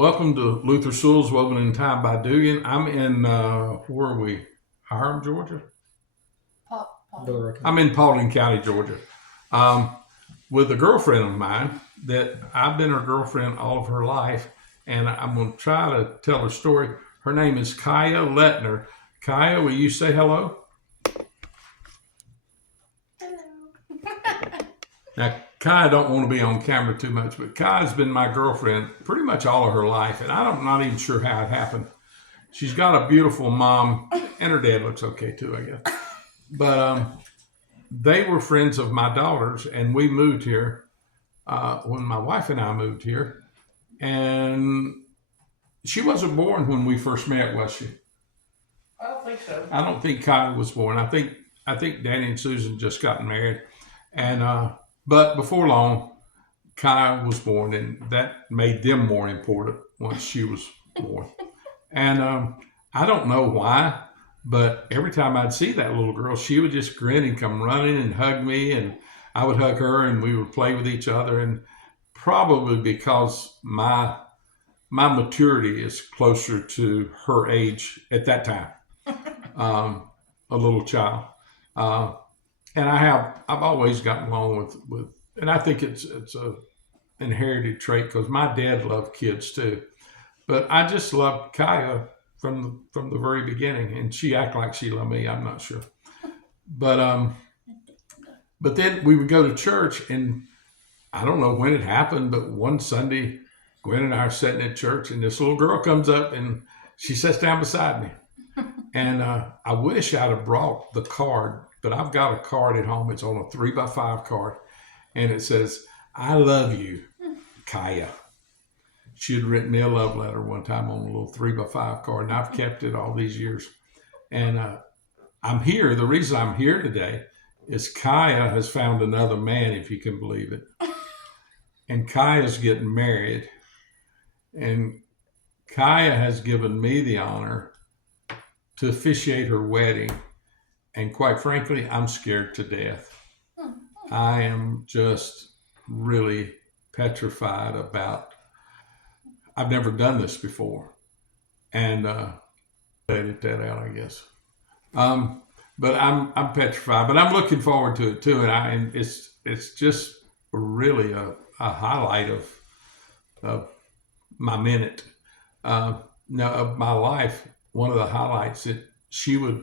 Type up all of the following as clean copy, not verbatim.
Welcome to Luther Sewell's Woven in Time by Dugan. I'm in, where are we? Hiram, Georgia? I'm in Paulding County, Georgia, um, with a girlfriend of mine that I've been her girlfriend all of her life. And I'm going to try to tell her story. Her name is Kaya Letner. Kaya, will you say hello? Now, Kaya don't want to be on camera too much, but Kaya's been my girlfriend pretty much all of her life, and I'm not even sure how it happened. She's got a beautiful mom, and her dad looks okay too, I guess. But they were friends of my daughter's, and we moved here when my wife and I moved here. And she wasn't born when we first met, was she? I don't think so. I don't think Kaya was born. I think Danny and Susan just gotten married, and but before long, Kaya was born, and that made them more important once she was born. And I don't know why, but every time I'd see that little girl, she would just grin and come running and hug me, and I would hug her, and we would play with each other. And probably because my maturity is closer to her age at that time, a little child. Uh, and I've always gotten along with, and I think it's a inherited trait because my dad loved kids too. But I just loved Kaya from the very beginning, and she acted like she loved me. I'm not sure, but but then we would go to church, and I don't know when it happened, but one Sunday, Gwen and I are sitting at church, and this little girl comes up and she sits down beside me. And I wish I'd have brought the card, but I've got a card at home. It's on a 3x5 card, and it says, "I love you, Kaya." She had written me a love letter one time on a little 3x5 card, and I've kept it all these years. And I'm here. The reason I'm here today is Kaya has found another man, if you can believe it. And Kaya's getting married. And Kaya has given me the honor to officiate her wedding. And quite frankly, I'm scared to death. I am just really petrified about, I've never done this before. And edit that out, I guess. But I'm petrified, but I'm looking forward to it too. And it's just really a highlight of my minute, no, of my life. One of the highlights that she would,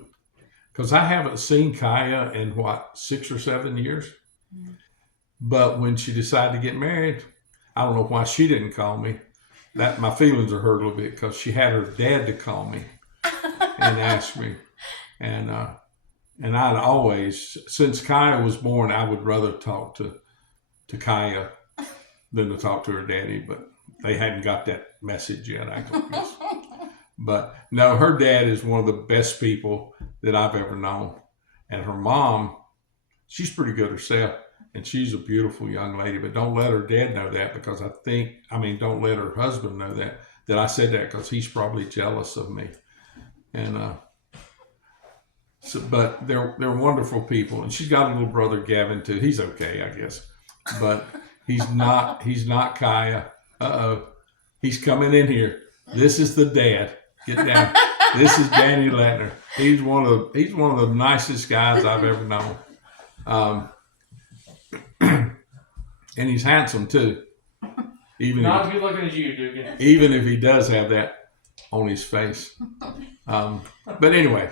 because I haven't seen Kaya in what, 6 or 7 years. But when she decided to get married, I don't know why she didn't call me. That my feelings are hurt a little bit because she had her dad to call me and ask me, and I'd always, since Kaya was born, I would rather talk to Kaya than to talk to her daddy, but they hadn't got that message yet, I guess. But no, her dad is one of the best people that I've ever known. And her mom, she's pretty good herself, and she's a beautiful young lady, but don't let her dad know that because don't let her husband know that I said that because he's probably jealous of me. And but they're wonderful people. And she's got a little brother, Gavin, too. He's okay, I guess. But he's not Kaya. Uh-oh. He's coming in here. This is the dad. Get down. This is Danny Letner. He's one of the nicest guys I've ever known. And he's handsome too. Not as good looking as you, Dugan. Even if he does have that on his face. But anyway,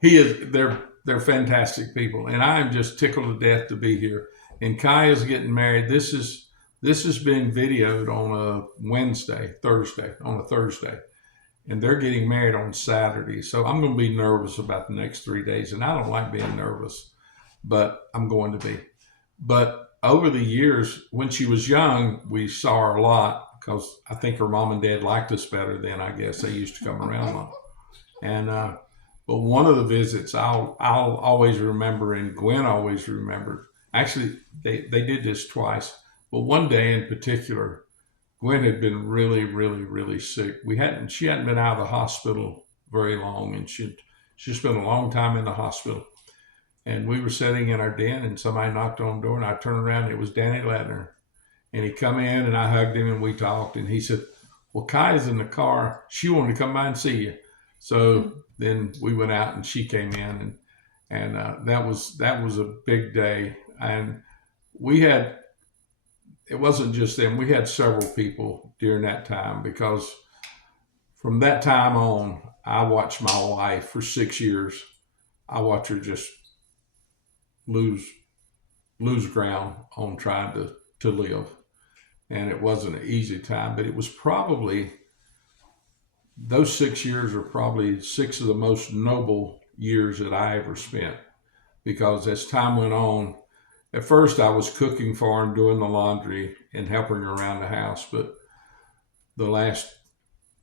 they're fantastic people, and I am just tickled to death to be here. And Kaya's getting married. This is being videoed on a Thursday, and they're getting married on Saturday. So I'm going to be nervous about the next 3 days, and I don't like being nervous, but I'm going to be. But over the years, when she was young, we saw her a lot because I think her mom and dad liked us better then. I guess they used to come around a lot. And but one of the visits I'll always remember, and Gwen always remembered. Actually, they did this twice. But one day in particular, Gwen had been really, really, really sick. She hadn't been out of the hospital very long, and she'd spent a long time in the hospital. And we were sitting in our den, and somebody knocked on the door, and I turned around, and it was Danny Letner. And he come in, and I hugged him, and we talked, and he said, well, Kai's in the car. She wanted to come by and see you. So then we went out and she came in, and that was a big day. And we had, it wasn't just them. We had several people during that time, because from that time on, I watched my wife for 6 years. I watched her just lose ground on trying to live. And it wasn't an easy time, but it was probably, those 6 years are probably 6 of the most noble years that I ever spent. Because as time went on, at first I was cooking for her and doing the laundry and helping her around the house, but the last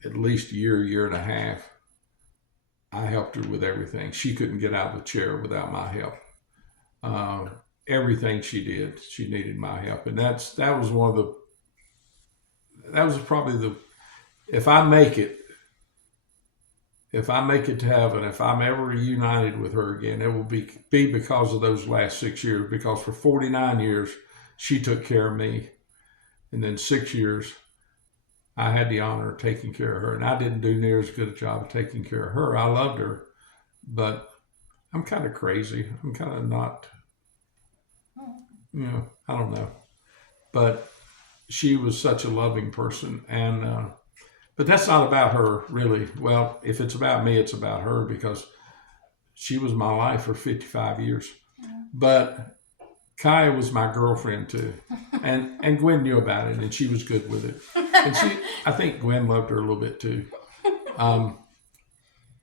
at least year and a half, I helped her with everything. She couldn't get out of the chair without my help. Everything she did, she needed my help, and that was probably the, if I make it to heaven, if I'm ever reunited with her again, it will be because of those last 6 years. Because for 49 years, she took care of me, and then 6 years, I had the honor of taking care of her, and I didn't do near as good a job of taking care of her. I loved her, but I'm kind of crazy. I'm kind of not, I don't know. But she was such a loving person, and but that's not about her, really. Well, if it's about me, it's about her, because she was my life for 55 years. But Kaya was my girlfriend too, and Gwen knew about it, and she was good with it. And I think Gwen loved her a little bit too.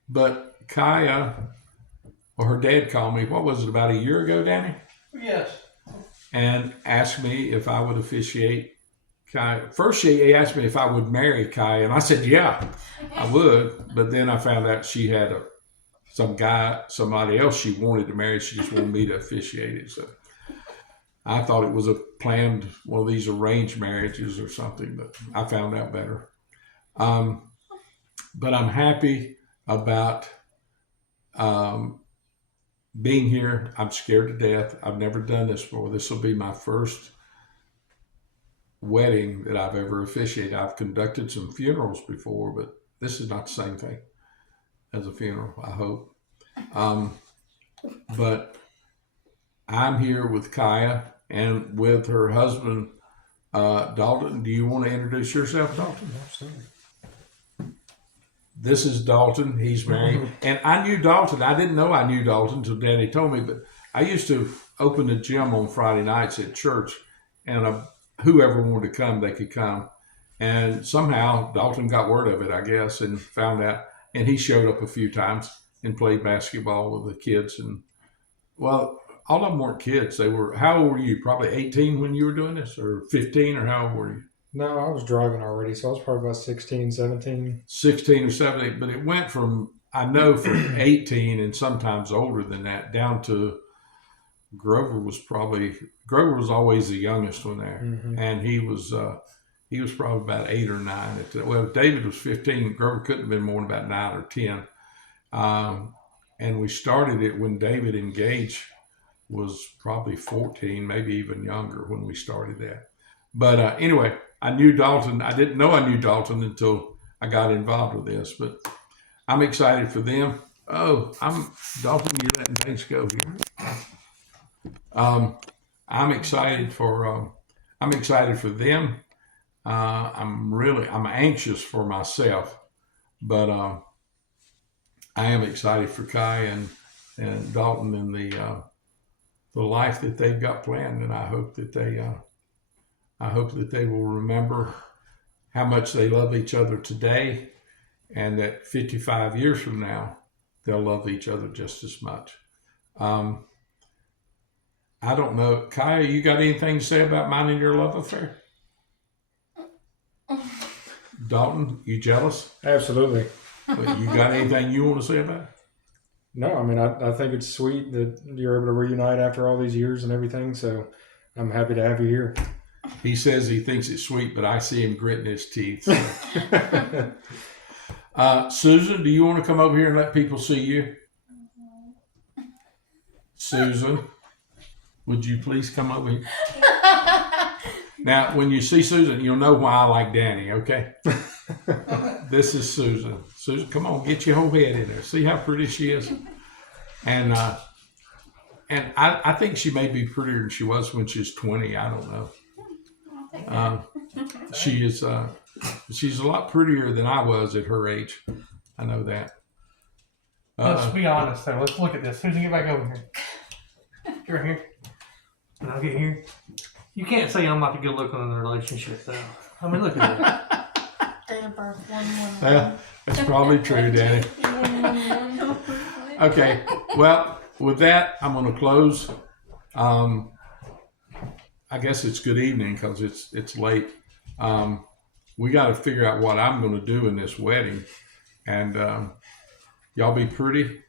But Kaya, well, her dad called me, what was it, about a year ago, Danny? Yes. And asked me if I would officiate Kai. First, he asked me if I would marry Kai, and I said, yeah, I would. But then I found out she had somebody else she wanted to marry. She just wanted me to officiate it. So I thought it was a planned, one of these arranged marriages or something, but I found out better. But I'm happy about being here. I'm scared to death. I've never done this before. This will be my first wedding that I've ever officiated. I've conducted some funerals before, but this is not the same thing as a funeral, I hope. But I'm here with Kaya and with her husband, Dalton. Do you want to introduce yourself, Dalton? Absolutely. This is Dalton. He's married. And I knew Dalton. I didn't know I knew Dalton until Danny told me, but I used to open a gym on Friday nights at church, and whoever wanted to come, they could come. And somehow Dalton got word of it, I guess, and found out. And he showed up a few times and played basketball with the kids. And, well, all of them weren't kids. They were, how old were you? Probably 18 when you were doing this, or 15, or how old were you? No, I was driving already, so I was probably about 16, 17. 16 or 17, but it went from, I know, from 18 and sometimes older than that down to Grover was always the youngest one there. Mm-hmm. And he was probably about 8 or 9. Well, David was 15. Grover couldn't have been more than about 9 or 10. And we started it when David engaged was probably 14, maybe even younger when we started that. But anyway, I knew Dalton. I didn't know I knew Dalton until I got involved with this. But I'm excited for them. Oh, Dalton, you're letting things go here. I'm excited for them. I'm anxious for myself, but I am excited for Kai and Dalton and the life that they've got planned, and I hope that they will remember how much they love each other today, and that 55 years from now they'll love each other just as much. I don't know, Kai, you got anything to say about mine and your love affair? Dalton, you jealous? Absolutely. You got anything you want to say about it? No, I mean, I think it's sweet that you're able to reunite after all these years and everything, so I'm happy to have you here. He says he thinks it's sweet, but I see him gritting his teeth. So. Susan, do you want to come over here and let people see you? Susan, would you please come over here? Now, when you see Susan, you'll know why I like Danny, okay? This is Susan. Susan, come on, get your whole head in there. See how pretty she is? And I think she may be prettier than she was when she was 20. I don't know. She is. She's a lot prettier than I was at her age. I know that. Let's be honest, though. Let's look at this. Susan, get back over here. Get right here. And I'll get here. You can't say I'm not a good looking in the relationship, though. I mean, look at it. Date of birth 111. Well, that's probably true, Danny. Okay. Well, with that, I'm going to close. I guess it's good evening because it's late. We got to figure out what I'm going to do in this wedding, and y'all be pretty.